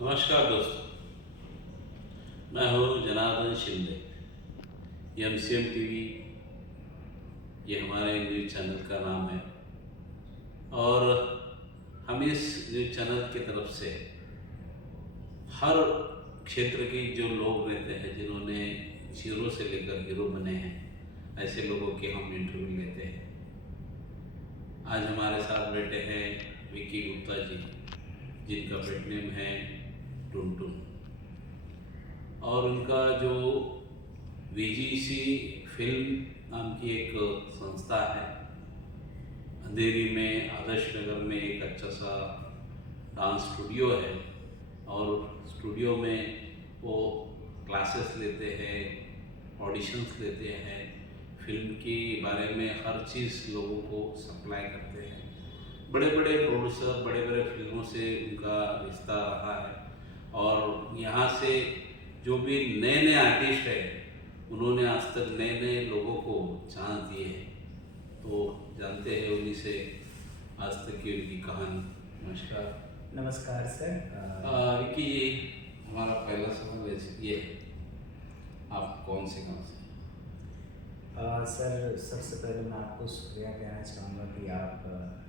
नमस्कार दोस्तों, मैं हूँ जनार्दन शिंदे। एमसीएम टीवी ये हमारे न्यूज़ चैनल का नाम है और हम इस न्यूज़ चैनल की तरफ से हर क्षेत्र के जो लोग रहते हैं जिन्होंने जीरो से लेकर हीरो बने हैं, ऐसे लोगों के हम इंटरव्यू लेते हैं। आज हमारे साथ बैठे हैं विक्की गुप्ता जी, जिनका पेट नेम है टुनटुन, और उनका जो वीजीसी फिल्म नाम की एक संस्था है, अंधेरी में आदर्श नगर में एक अच्छा सा डांस स्टूडियो है और स्टूडियो में वो क्लासेस लेते हैं, ऑडिशंस लेते हैं, फिल्म के बारे में हर चीज़ लोगों को सप्लाई करते हैं। बड़े बड़े प्रोड्यूसर, बड़े बड़े फिल्मों से उनका रिश्ता रहा है और यहाँ से जो भी नए नए आर्टिस्ट हैं उन्होंने आज तक नए नए लोगों को चांस दिए हैं। तो जानते हैं उन्हीं से आज तक की उनकी कहानी। नमस्कार। नमस्कार सर। विक्की जी, हमारा पहला सवाल ये है, आप कौन से गाँव से? सर, सबसे पहले मैं आपको शुक्रिया कहना चाहूँगा कि आप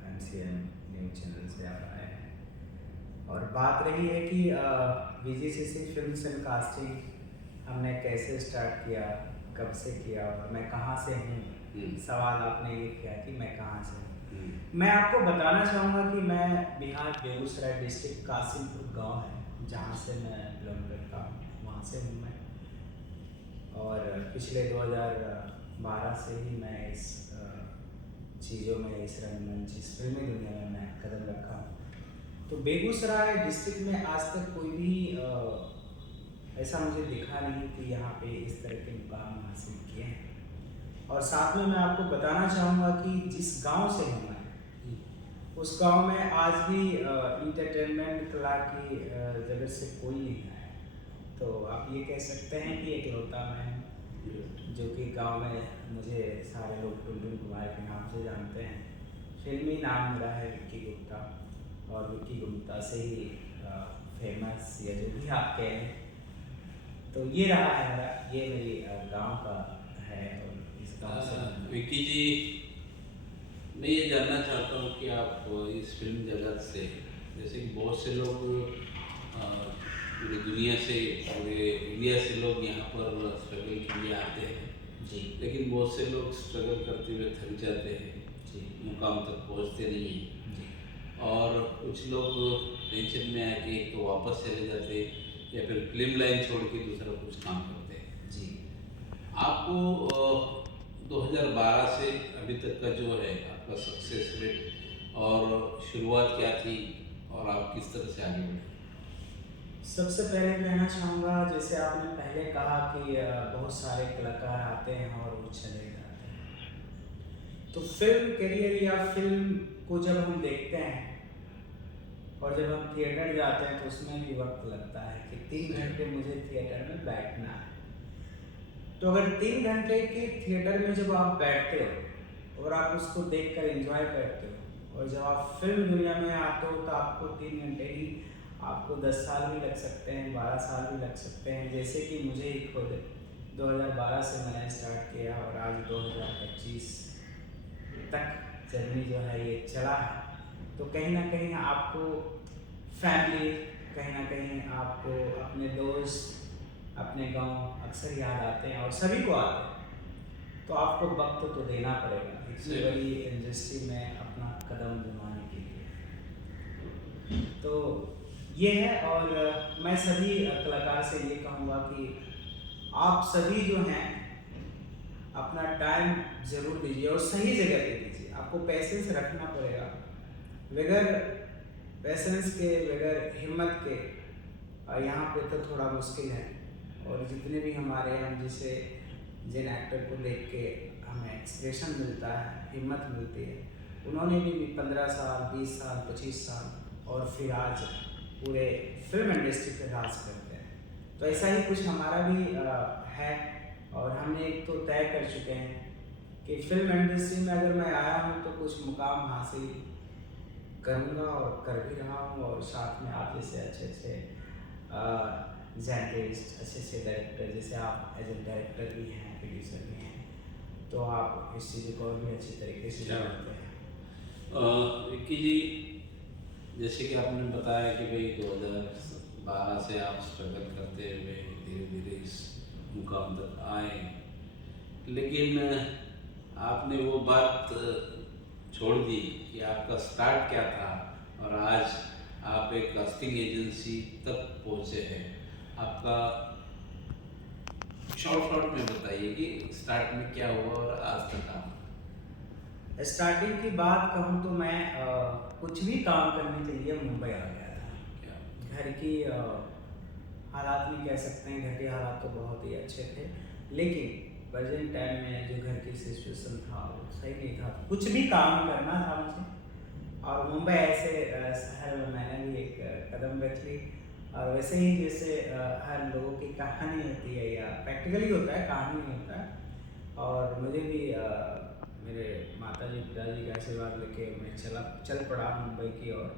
एमसीएम न्यूज़ चैनल से आप आए हैं। और बात रही है कि वीजीसीसी फिल्म्स एंड कास्टिंग हमने कैसे स्टार्ट किया, कब से किया और मैं कहाँ से हूँ। सवाल आपने ये किया कि मैं कहाँ से हूँ। मैं आपको बताना चाहूँगा कि मैं बिहार बेगूसराय डिस्ट्रिक्ट कासिमपुर गांव है जहाँ से मैं बिलोंग करता हूँ, वहाँ से हूँ मैं। और पिछले 2012 से ही मैं इस चीज़ों में, इस रंगमंच, इस फिल्मी दुनिया में मैं कदम रखा हूँ। तो बेगूसराय डिस्ट्रिक्ट में आज तक कोई भी ऐसा मुझे दिखा नहीं कि यहाँ पे इस तरह के मुकाम हासिल किए हैं। और साथ में मैं आपको बताना चाहूँगा कि जिस गांव से हूँ मैं, उस गांव में आज भी इंटरटेनमेंट कला की जगत से कोई नहीं आया। तो आप ये कह सकते हैं कि इकलौता मैं हूँ जो कि गांव में मुझे सारे लोग टुनटुन कुमार के नाम से जानते हैं। फिल्मी नाम मेरा है विक्की गुप्ता और विक्की गुप्ता से ही फेमस या जो भी आप कहें। तो ये रहा है मेरा, ये मेरी गांव का है। और इस गांव से विक्की जी, मैं ये जानना चाहता हूँ कि आप इस फिल्म जगत से, जैसे कि बहुत से लोग पूरी दुनिया से, पूरे इंडिया से लोग यहाँ पर स्ट्रगल के लिए आते हैं जी, लेकिन बहुत से लोग स्ट्रगल करते हुए थक जाते हैं जी, मुकाम तक पहुँचते नहीं हैं। जी, और कुछ लोग टेंशन में आके एक तो वापस चले जाते या फिर फिल्म लाइन छोड़ के दूसरा कुछ काम करते हैं। जी। आपको 2012 से अभी तक का जो है आपका सक्सेस रेट और शुरुआत क्या थी और आप किस तरह से आगे बढ़े? सबसे पहले कहना चाहूँगा, जैसे आपने पहले कहा कि बहुत सारे कलाकार आते हैं और वो चले जाते हैं। तो फिल्म करियर या फिल्म को जब हम देखते हैं और जब हम थिएटर जाते हैं तो उसमें भी वक्त लगता है कि 3 घंटे मुझे थिएटर में बैठना है। तो अगर 3 घंटे के थिएटर में जब आप बैठते हो और आप उसको देखकर एंजॉय करते हो, और जब आप फिल्म दुनिया में आते हो तो आपको 3 घंटे ही, आपको 10 साल भी लग सकते हैं, 12 साल भी लग सकते हैं। जैसे कि मुझे ही खुद 2012 से मैंने स्टार्ट किया और आज 2025 तक जर्नी जो है ये चला है। तो कहीं ना कहीं आपको फैमिली, कहीं ना कहीं आपको अपने दोस्त, अपने गांव अक्सर याद आते हैं और सभी को आते हैं। तो आपको वक्त तो देना पड़ेगा इतनी बड़ी इंडस्ट्री में अपना कदम जमाने के लिए। तो ये है। और मैं सभी कलाकार से ये कहूँगा कि आप सभी जो हैं अपना टाइम ज़रूर दीजिए और सही जगह पे दीजिए। आपको पैसेंस रखना पड़ेगा। बगैर पैसेंस के, बगैर हिम्मत के यहाँ पे तो थोड़ा मुश्किल है। और जितने भी हमारे हम जिसे जिन एक्टर को देख के हमें इंस्पिरेशन मिलता है, हिम्मत मिलती है, उन्होंने भी 15 साल, 20 साल, 25 साल और फिर आज पूरे फिल्म इंडस्ट्री पे राज करते हैं। तो ऐसा ही कुछ हमारा भी है। और हमने एक तो तय कर चुके हैं कि फिल्म इंडस्ट्री में अगर मैं आया हूँ तो कुछ मुकाम हासिल करूँगा और कर भी रहा हूँ। और साथ में आप जैसे अच्छे अच्छे जेनरिस्ट, अच्छे से डायरेक्टर, जैसे आप एज ए डायरेक्टर भी हैं, प्रोड्यूसर भी हैं, तो आप इस चीज़ को और भी अच्छी तरीके से क्या जानते हैं। विक्की जी, जैसे कि आपने बताया कि भाई 2012 से आप स्ट्रगल करते हुए धीरे धीरे इस मुकाम तक आए, लेकिन आपने वो बात छोड़ दी कि आपका स्टार्ट क्या था और आज आप एक कास्टिंग एजेंसी तक पहुंचे हैं। आपका शॉर्ट में बताइए कि स्टार्ट में क्या हुआ और आज तक आप। स्टार्टिंग की बात कहूँ तो मैं कुछ भी काम करने के लिए मुंबई आ गया था। क्या घर की हालात नहीं कह सकते हैं, घर के हालात तो बहुत ही अच्छे थे, लेकिन प्रेजेंट टाइम में जो घर की सिचुएशन था वो सही नहीं था। कुछ भी काम करना था मुझे, और मुंबई ऐसे शहर में मैंने भी एक कदम रख ली। और वैसे ही जैसे हर लोगों की कहानी होती है, या प्रैक्टिकली होता है, कहानी नहीं होता है। और मुझे भी मेरे माताजी पिताजी का आशीर्वाद लेके मैं चल पड़ा मुंबई की ओर।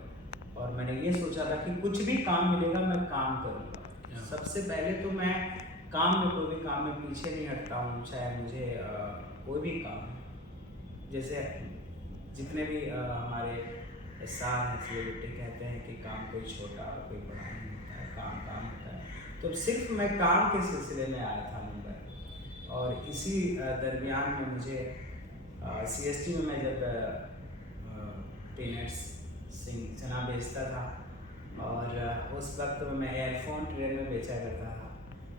और मैंने ये सोचा था कि कुछ भी काम मिलेगा मैं काम करूँगा। सबसे पहले तो मैं काम में, कोई भी काम में पीछे नहीं हटता हूँ, चाहे मुझे कोई भी काम, जैसे जितने भी हमारे स्टार हैं, सेलिब्रिटी कहते हैं कि काम कोई छोटा और कोई बड़ा नहीं होता है, काम काम होता है। तो सिर्फ मैं काम के सिलसिले में आया था मुंबई। और इसी दरमियान में मुझे CST में मैं जब पीनट्स सिंह चना बेचता था, और उस वक्त मैं एयरफोन ट्रेन में बेचा करता था,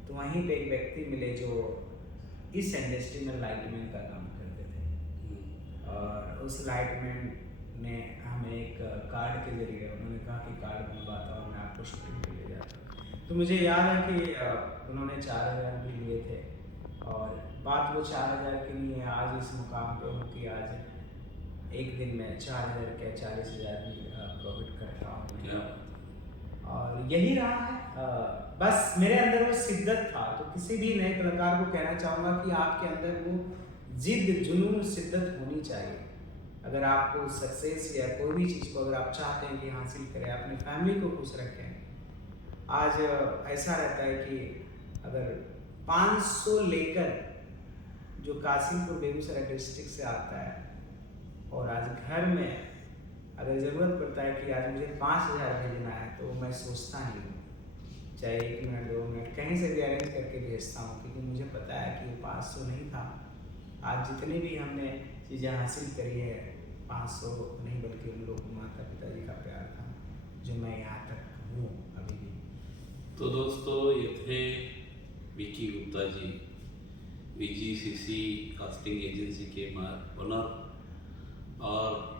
तो वहीं पे एक व्यक्ति मिले जो इस इंडस्ट्री में लाइटमैन का काम करते थे। और उस लाइटमैन ने हमें एक कार्ड के जरिए उन्होंने कहा कि कार्ड बनवाता और मैं आपको शूटिंग पे ले जाता। तो मुझे याद है कि उन्होंने 4,000 भी लिए थे, और बात वो 4,000 की नहीं है। आज इस मुकाम पे हूँ कि आज एक दिन में 4,000 क्या 40,000 भी प्रॉफिट करता हूँ। और यही रहा है, बस मेरे अंदर वो शिद्दत था। तो किसी भी नए कलाकार को कहना चाहूँगा कि आपके अंदर वो जिद, जुनून, शिद्दत होनी चाहिए। अगर आपको सक्सेस या कोई भी चीज़ को अगर आप चाहते हैं कि हासिल करें, अपनी फैमिली को खुश रखें। आज ऐसा रहता है कि अगर 500 लेकर जो कासिमपुर बेगूसराय डिस्ट्रिक्ट से आता है, और आज घर में अगर ज़रूरत पड़ता है कि आज मुझे 5,000 भेजना है, तो मैं सोचता नहीं हूँ, चाहे 1 मिनट 2 मिनट कहीं से भी अरेंज करके भेजता हूँ, क्योंकि मुझे पता है कि वो 500 नहीं था। आज जितनी भी हमने चीज़ें हासिल करी है, 500 नहीं बल्कि उन लोग माता पिताजी का प्यार था जो मैं यहाँ तक हूँ अभी भी। तो दोस्तों, ये थे Vicky Gupta ji, VGCC casting agency के ओनर, और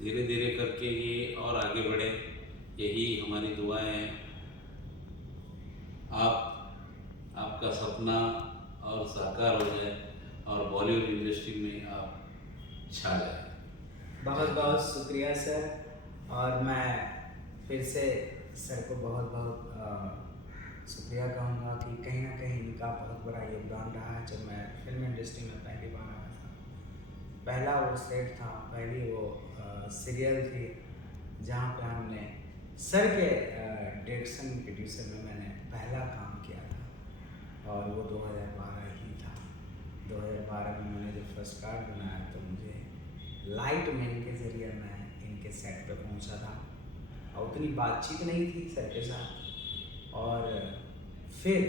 धीरे धीरे करके ये और आगे बढ़े, यही हमारी दुआएं हैं। आपका सपना और साकार हो जाए और बॉलीवुड इंडस्ट्री में आप छा जाए। बहुत बहुत शुक्रिया सर, और मैं फिर से सर को बहुत बहुत शुक्रिया कहूँगा कि कहीं ना कहीं इनका बहुत बड़ा योगदान रहा है। जब मैं फिल्म इंडस्ट्री में पहली बार आया था, पहला वो सेट था, पहली वो सीरियल थी जहाँ पे हमने सर के डायरेक्शन प्रोड्यूसर में मैंने पहला काम किया था, और वो 2012 ही था। 2012 में मैंने जब फर्स्ट कार्ड बनाया तो मुझे लाइटमैन के ज़रिए मैं इनके सेट पे पहुंचा था, और उतनी बातचीत नहीं थी सर के साथ। और फिर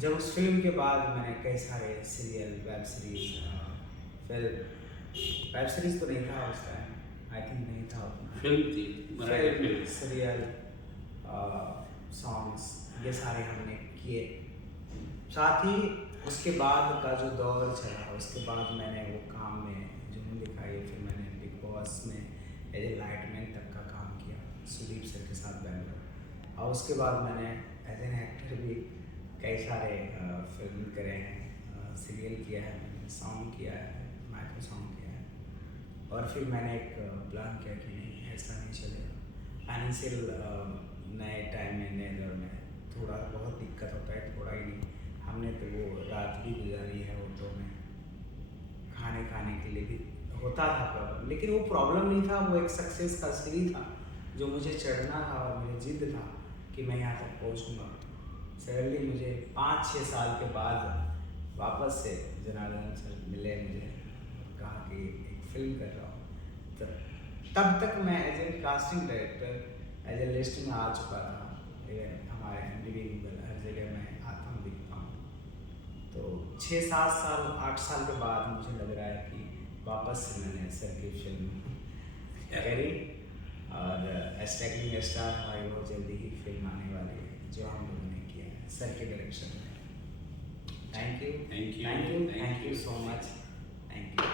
जब उस फिल्म के बाद मैंने कई सारे serial, web series, film web series तो नहीं था उस टाइम, आई थिंक नहीं था उतना, फिल्म थी, मराठी फिल्म, सीरियल, सॉन्ग्स, ये सारे हमने किए। साथ ही उसके बाद का जो दौर चला, उसके बाद मैंने वो काम में जुनून दिखाई। फिर मैंने बिग बॉस में एज ए लाइटमैन तक का काम किया सुदीप सर के साथ बैंगलोर, और उसके बाद मैंने एज एन एक्टर भी कई सारे फिल्म करे हैं, सीरियल किया है, मैंने सॉन्ग किया है, माइक्रो सॉन्ग किया है। और फिर मैंने एक प्लान किया कि नहीं, ऐसा नहीं चलेगा। फाइनेंशियल नए टाइम में, नए दौर में थोड़ा बहुत दिक्कत होता है, थोड़ा ही नहीं, हमने तो वो रात भी गुजारी है ऑटो में, खाने के लिए भी होता था प्रॉब्लम, लेकिन वो प्रॉब्लम नहीं था, वो एक सक्सेस का सीढ़ी था जो मुझे चढ़ना था। और मुझे जिद था कि मैं यहाँ तक पहुँचूँगा। सडनली मुझे 5-6 साल के बाद वापस से जनार्दन सर मिले मुझे, कहा कि एक फिल्म कर रहा हूँ। तब तक मैं as a casting director as A list में आ चुका था। हमारे MTV गूगल हर जगह मैं आता हूँ, दिखता हूँ। तो 6-7 साल 8 साल के बाद मुझे लग रहा है कि वापस से मैंने सर की फिल्म करी, और टेक्निकल स्टार हमारी बहुत जल्दी ही फिल्म आने वाली है जो हम लोगों ने किया है सर के डायरेक्शन में। Thank you Thank you. Thank you so much, thank you.